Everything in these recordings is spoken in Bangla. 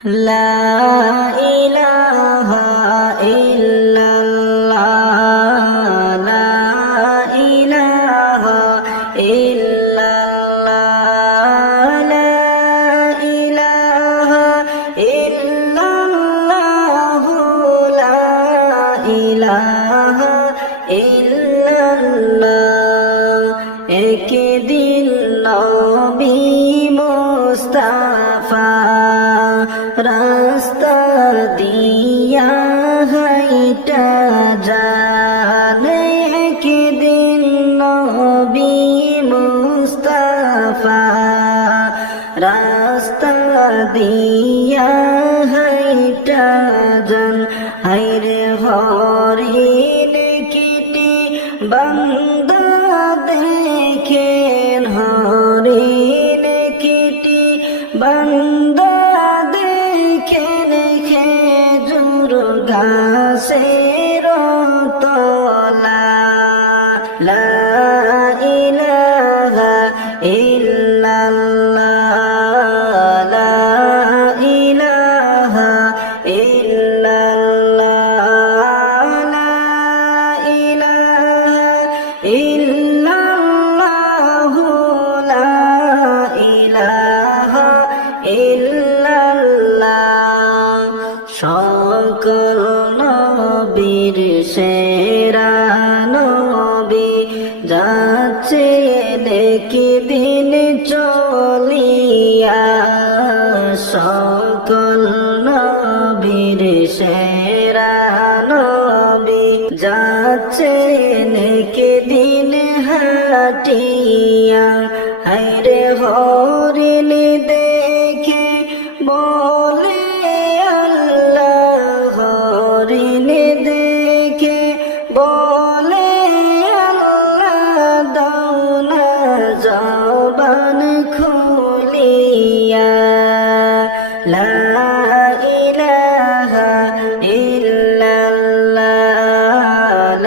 লা ইলাহা ইল্লাল্লাহ লা ইলাহা ইল্লাল্লাহ লা ইলাহা ইল্লাল্লাহ লা ইলাহা ইল্লাল্লাহ একদিন নবী মুস্তাফা রাস্তা দিয়া হাইটা যান একদিন নবী মুস্তাফা রাস্তা দিয়া হাইটা যান হায়রে হরিণ কিটি বান্দা দেখেন হরিণ কিটি বান্দা গাছের তলা লা ইলাহা ইল্লাল্লাহ লা ইলাহা ইল্লাল্লাহ লা ইলাহা ইল্লাল্লাহ লা ইলাহা ইল্লাল্লাহ সকল নবীর সেরা নবী যাচ্ছে দেখি দিন চলিয়া সকল নবীর সেরা নবী যাচ্ছে দেখি দিন হাটিয়া হায়রে হরিণ দেখে বলে বলে আল্লাহ দাওনা জবান খুলিয়া লা ইলাহা ইল্লাল্লাহ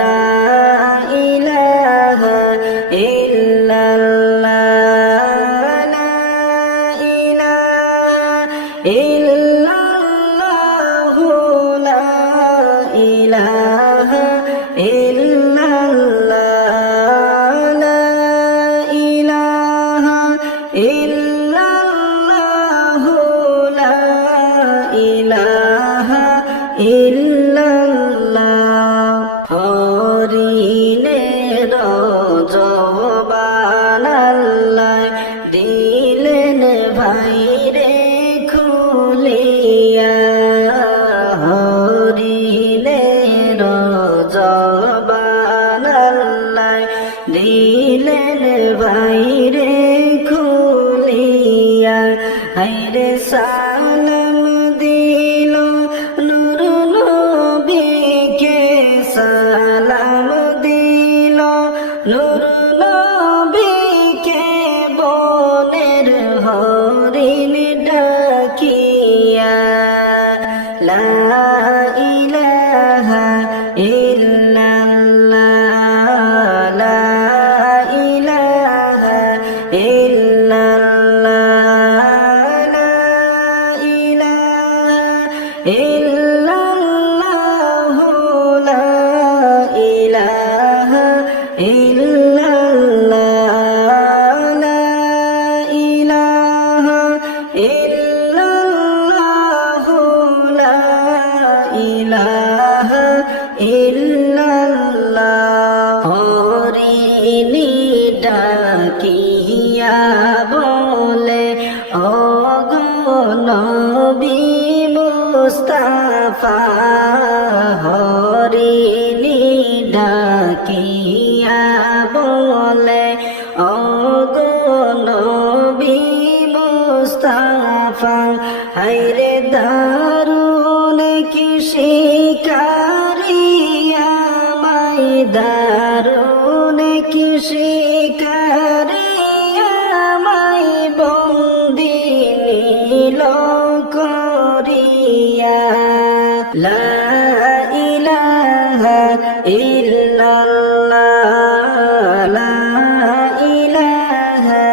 লা ইলাহা ইল্লাল্লাহ লা ইলাহা ইল্লাল্লাহ লা ইলাহা ইল্লাল্লাহ লা ইলাহা ইল্লাল্লাহ লা ইলাহা ইল্লাল্লাহ হরিণের জবান আল্লাহ দিলেন ভাইরে খুলিয়া হরিণের জবান আল্লাহ দিলেন ভাইরে খুলিয়া হায়রে সালাম দিল নূর নবীকে সালাম দিল নূর নবীকে বনের হরিণ ডাকিয়া লা ইলাহা ইল্লাল্লাহ লা ইলাহা ইল্লাল্লাহ লা ইলাহা ইল্লাল্লাহ লা ইলাহা ইল্লাল্লাহ লা ইলাহা ইল্লাল্লাহ লা ইলাহা ইল্লাল্লাহ হরিণী ডাকিয়া বলে ওগো নবী মুস্তাফা হরিণী ডাকিয়া বলে ওগো নবী মুস্তাফা হায়রে দারুণ কি শিকারিয়া মাই দারুণ কি শিকারিয়া মাই বন্দি নীল করিয়া লা ইলাহা ইল্লাল্লাহ লা ইলাহা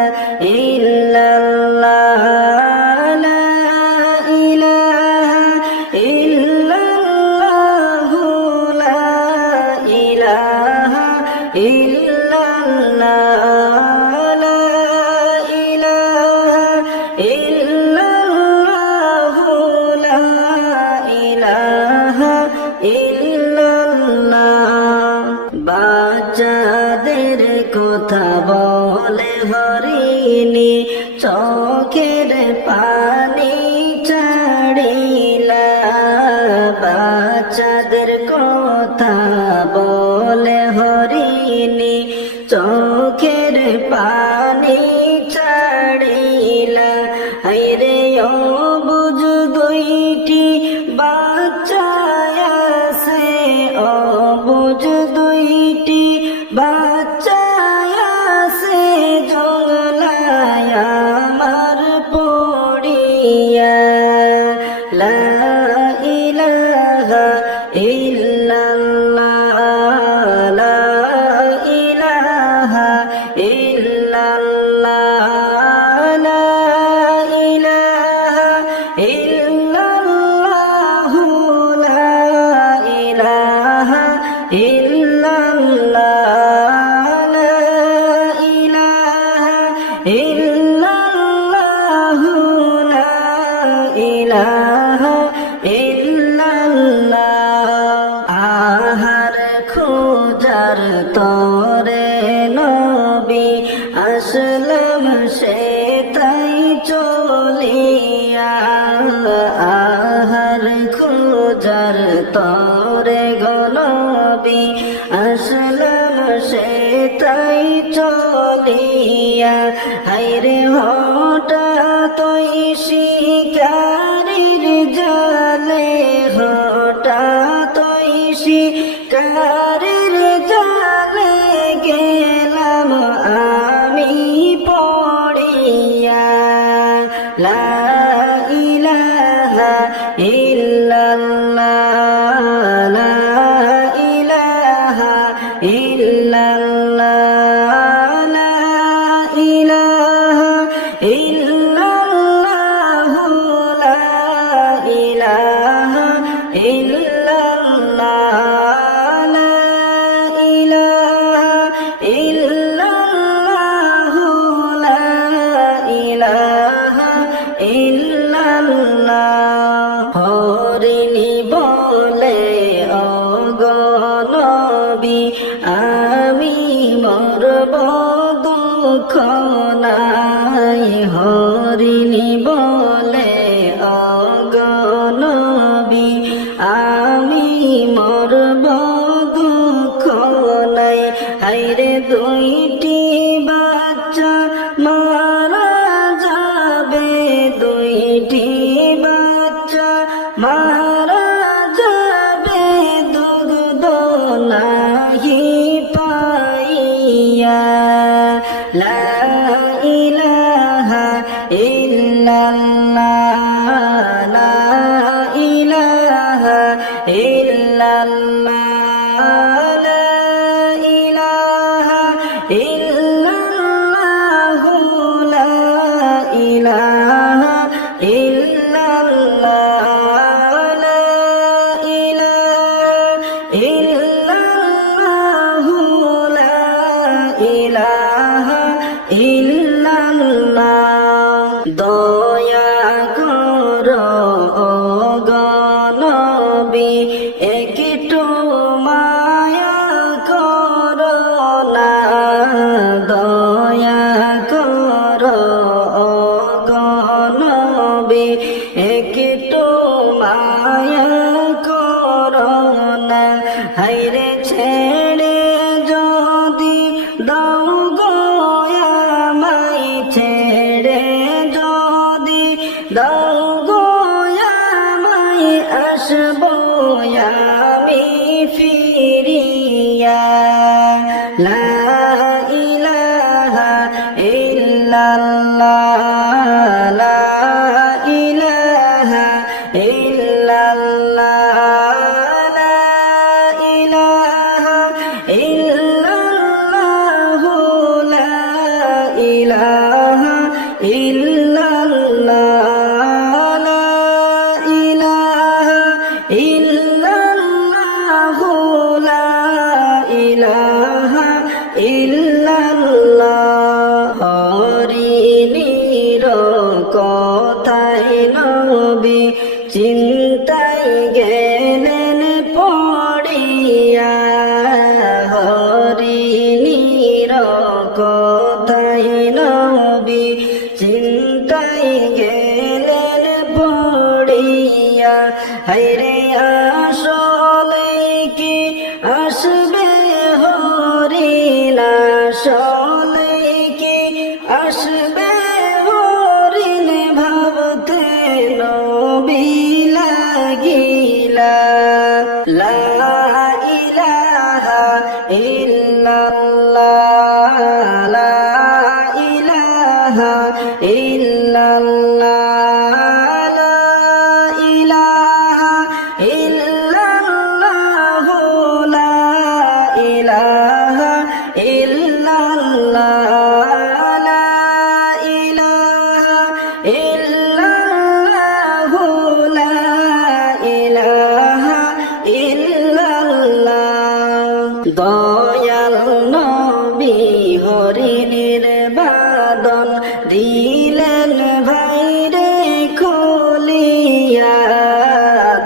ইল্লাল্লাহ লা ইলাহা কথা বলে হরিণী, চোখের পানি ছাড়িলা। বাচ্চাদের কথা বলে হরিণী, চোখের পানি ছাড়িলা। হায়রে অবুঝ দুইটি বাচ্চা আছে, অবুঝ দুইটি বাচ্চা আছে, জঙ্গলায় আমার পড়িয়া। লা ইলাহা ইল্লাল্লাহ, লা ইলাহা ইল্লাল্লাহ, লা ইলাহা ইল্লাল্লাহ, লা ইলাহা ইল্লাল্লাহ, লা ইলাহা ইল্লাল্লাহ, লা ইলাহা ইল্লাল্লাহ। আহার খোঁজার তরে নবী আসলাম সে তাই চলিয়া। আহার খোঁজার তরে গনবী আসলাম সে তাই চলিয়া। হায়রে হঠাৎ শিকারির জালে, হঠাৎ শিকারির জালে গেলাম আমি পড়িয়া। লা ইলাহা ইল্লাল্লাহ, লা ইলাহা ইল্লাল্লাহ, লা ইলাহা ইল্লাল্লাহ, লা ইলাহা ইল্লাল্লাহ, লা ইলাহা ইল্লাল্লাহ, লা ইলাহা ইল্লাল্লাহ। হরিণী বলে অগনবী আমি মরব দুঃখ নাই। হরিণী বলে অগনবী আমি মরব দুঃখ নাই। হায়রে দুইটি বাচ্চা মারা যাবে, দুইটি বাচ্চা মারা যাবে, দুগ্ধ নাহি পাইয়া। লা ইলাহা ইল্লাল্লাহ, লা ইলাহা ইল্লাল্লাহ, লা ইলাহা ইল্লাল্লাহ, লা ইলাহা ইল্লাল্লাহ, লা ইলাহা ইল্লাল্লাহ, লা ইলাহা ইল্লাল্লাহ। দয়া করো গনবী একটু মায়া করো না। দয়া করো গনবী একটু মায়া করো না। হায়রে ছেড়ে যদি দাও গো আমায়, ছেড়ে যদি দাও গো আমায়, আসবো আমি ফিরিয়া। লা ইলাহা ইল্লাল্লাহ, লা ইলাহা ইল্লাল্লাহ, লা ইলাহা ইল্লাল্লাহ, লা ইলাহা ইল্লাল্লাহ, লা ইলাহা ইল্লাল্লাহ, লা ইলাহা ইল্লাল্লাহ। হরিণীর কথায় নবী চিন্তায় গেলেন পড়িয়া। হরিণীর হায়রে আসলে কি আসবে হরিণ, আসলে কি আসবে হরিণ, ভাবতে নবী লাগিলা। লা ইলাহা ইল্লাল্লাহ, লা ইলাহা ইল্লাল্লাহ, লা ইলাহা ইল্লাল্লাহ, লা ইলাহা ইল্লাল্লাহ, লা ইলাহা ইল্লাল্লাহ, লা ইলাহা ইল্লাল্লাহ। দয়াল নবী হরিণের বাদন দিলেন ভাইরে খুলিয়া,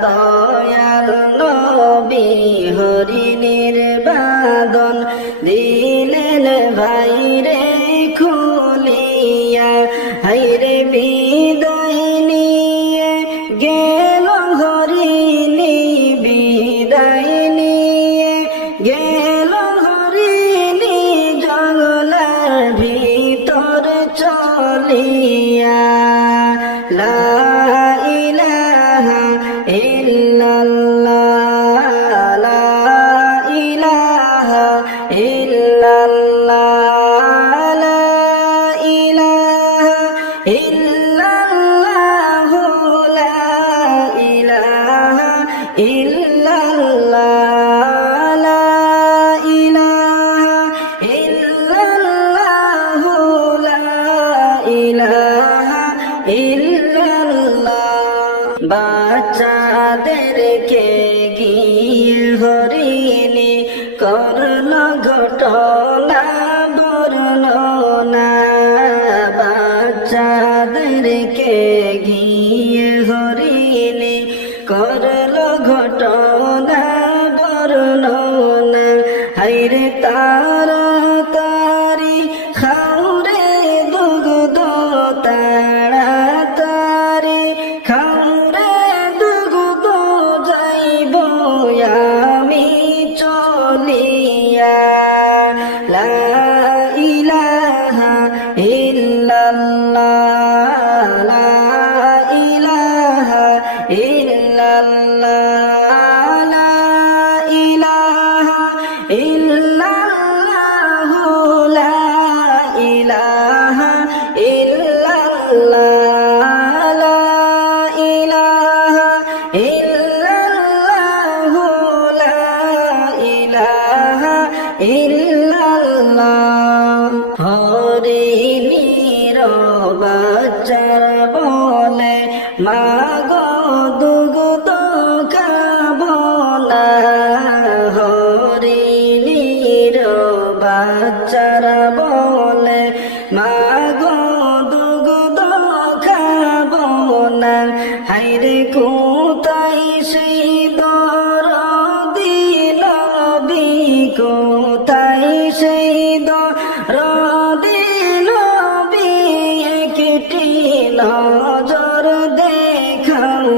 দয়াল নবী হরিণের বাদন দিলেন ভাইরে খুলিয়া। হায়রে বিদায় নিয়ে গেল হরিণী, বিদায় নিয়ে গেল হরিণী, জঙ্গলের ভিতর চলিয়া। লা ইলাহা ইল্লাল্লাহ, লা ইলাহা ইল্লাল্লাহ, লা ইলাহা ইল্লাল্লাহ, লা ইলাহা ইল্লাল্লাহ, লা ইলাহা ইল্লাল্লাহ, লা ইলাহা ইল্লাল্লাহ। বাচ্চাদেরকে গিয়ে হরিণী করল ঘটনা বর্ণনা, বাচ্চাদেরকে গিয়ে হরিণী করল ঘটনা বর্ণনা। হায়রে তাড়াতাড়ি খাওরে দুগ্ধ, তাড়াতাড়ি খাওরে দুগ্ধ, যাইব আমি চলিয়া। লা ইলাহা ইল্লাল্লাহ, লা ইলাহা ইল্লাল্লাহ, লা ইলাহা ইল্লাল্লাহ, লা ইলাহা ইল্লাল্লাহ, লা ইলাহা ইল্লাল্লাহ, লা ইলাহা ইল্লাল্লাহ। হরিণীর বাচ্চারা বলে মা গো দুগ্ধ খাবো না, হরিণীর বাচ্চারা বলে মা গো দুগ্ধ খাবো না। হায়রে কোথায় সেই দরদি নবী, কোথায় সেই দরদি নবী, একটি নজর দেখাও